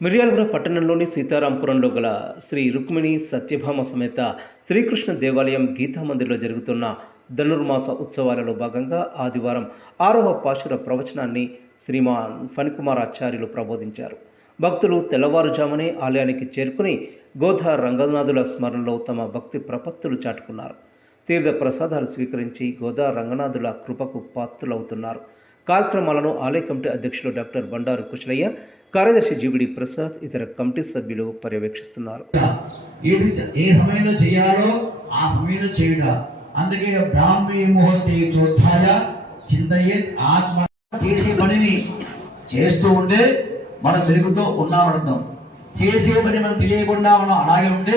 మిర్యాలగూడ పట్టణంలోని సీతారాంపురంలో గల శ్రీ రుక్మిణి సత్యభామ సమేత శ్రీకృష్ణ దేవాలయం గీతా మందిర్లో జరుగుతున్న ధనుర్మాస ఉత్సవాలలో భాగంగా ఆదివారం ఆరవ పాశుర ప్రవచనాన్ని శ్రీమాన్ ఫణికుమార్ ఆచార్యులు ప్రబోధించారు. భక్తులు తెల్లవారుజామునే ఆలయానికి చేరుకుని గోధ రంగనాథుల స్మరణలో తమ భక్తి ప్రపత్తులు చాటుకున్నారు. తీర్థ ప్రసాదాలు స్వీకరించి గోదా రంగనాథుల కృపకు పాత్రులవుతున్నారు. కార్యక్రమాలను ఆలయ కమిటీ అధ్యక్షులు డాక్టర్ బండారు కుశలయ్య కార్యదర్శి జీవిడి ప్రసాద్ ఇతర కమిటీ సభ్యులు పర్యవేక్షిస్తున్నారు. ఏ సమయంలో చేయాలో ఆ సమయంలో చేయుట. అందుకే బ్రాహ్మీ ముహూర్తే చోత్థాయ చింతయ్య ఆత్మ చేసే పనిని చేస్తూ ఉంటే మనం వెలుగుతో ఉన్నామర్థం చేసే పని మనం తెలియకుండా మనం అలాగే ఉంటే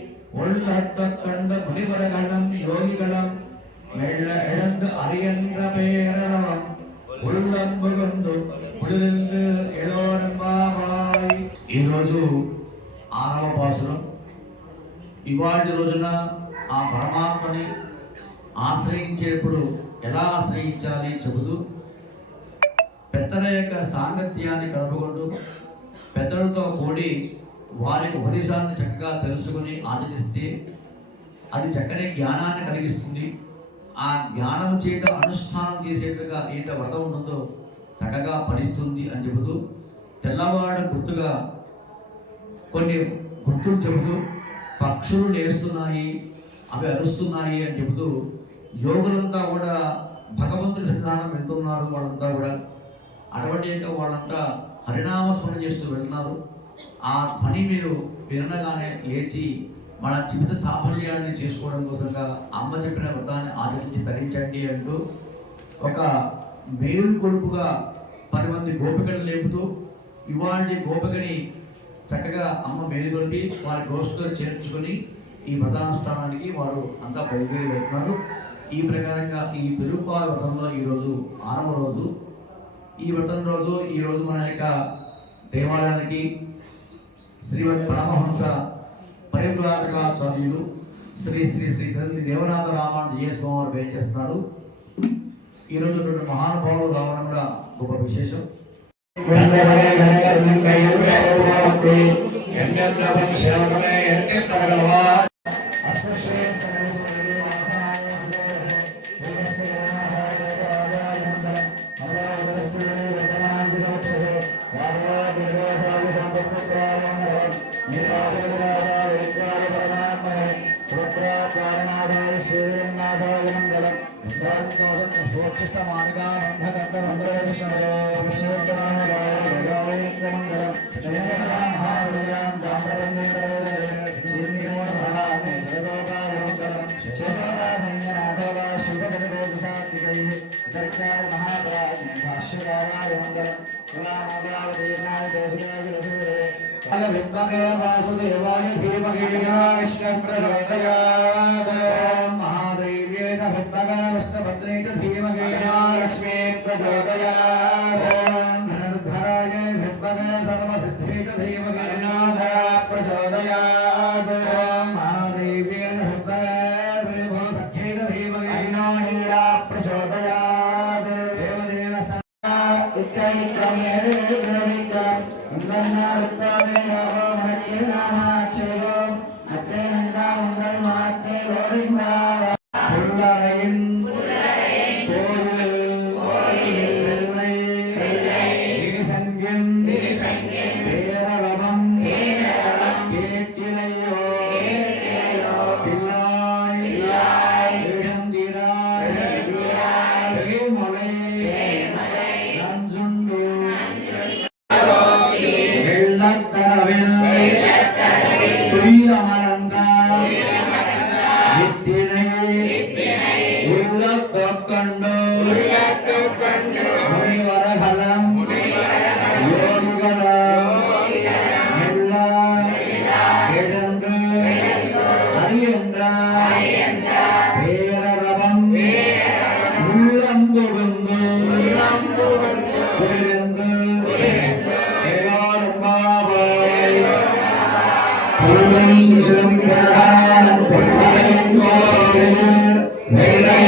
உள்ளத்தக் கண்ட முனிவர்களும் யோகிகளும் மெல்ல எழுந்து அறியன்ற பேரவம் உள்ளன்பு கொண்டு కుడిరిందు ఎడోరంబాబాయ్ ఈరోజు ఆరవ పాసురం ఇవాటి రోజున ఆ పరమాత్మని ఆశ్రయించేటప్పుడు ఎలా ఆశ్రయించాలి చెబుతూ పెద్దల యొక్క సాంగత్యాన్ని కలుపుకుంటూ పెద్దలతో కూడి వారి ఉపదేశాలను చక్కగా తెలుసుకుని ఆచరిస్తే అది చక్కని జ్ఞానాన్ని కలిగిస్తుంది. ఆ జ్ఞానం చేత అనుష్ఠానం చేసేట్టుగా ఈత వ్రతం ఉన్నదో చక్కగా ఫలిస్తుంది అని చెబుతూ తెల్లవాడ గుర్తుగా కొన్ని గుర్తులు చెబుతూ పక్షులు లేస్తున్నాయి అవి అరుస్తున్నాయి అని చెబుతూ యోగులంతా కూడా భగవంతుడి సన్నిధానం వెళ్తున్నారు వాళ్ళంతా కూడా అటువంటి వాళ్ళంతా హరినామ స్మరణ చేస్తూ వెళ్తున్నారు ఆ ధ్వని మీరు వినగానే లేచి మన జీవిత సాఫల్యాన్ని చేసుకోవడం కోసంగా అమ్మ చెప్పిన వ్రతాన్ని ఆచరించి తరించండి అంటూ ఒక మేలు కొడుకుగా పది మంది గోపికలు లేపుతూ ఇవాళ గోపికని చక్కగా అమ్మ మేలుకొల్పి వారి గోష్ఠితో చేర్చుకొని ఈ వ్రతానుష్ఠానానికి వారు అంతా బయలుదేరి వెళ్తున్నారు. ఈ ప్రకారంగా ఈ పెరుగుపాల వ్రతంలో ఈరోజు ఆరవ రోజు. ఈ వ్రతం రోజు ఈరోజు మన యొక్క దేవాలయానికి శ్రీమద్ పరమహంస పరివ్రాజకాచార్యులు శ్రీ శ్రీ శ్రీ తండ్రి దేవనాథ రామాను ఏ వారు వేం చేస్తున్నారు. ఈరోజు రెండు మహానుభావులు రావడం కూడా గొప్ప విశేషం. క్షేత్రకారణాదాయ శ్రీరంగనాథాయ మంగళం సంతోషం స్వోక్షిస్తమానగా विद्महे वासुदेवाय धीमहि विष्णु प्रचोदयात् महादैव्ये च विद्महे विष्णुभद्रे च धीमहि लक्ष्मी प्रचोदयात् धनुर्धराय विद्महे सर्वसिद्धे च धीमहि धरा प्रचोदयात् महादैव्ये च विद्महे सख्ये च धीमहि नीला प्रचोदयात् देवदेव सदा उत्तरिक्रमे उत्तरिक्रमे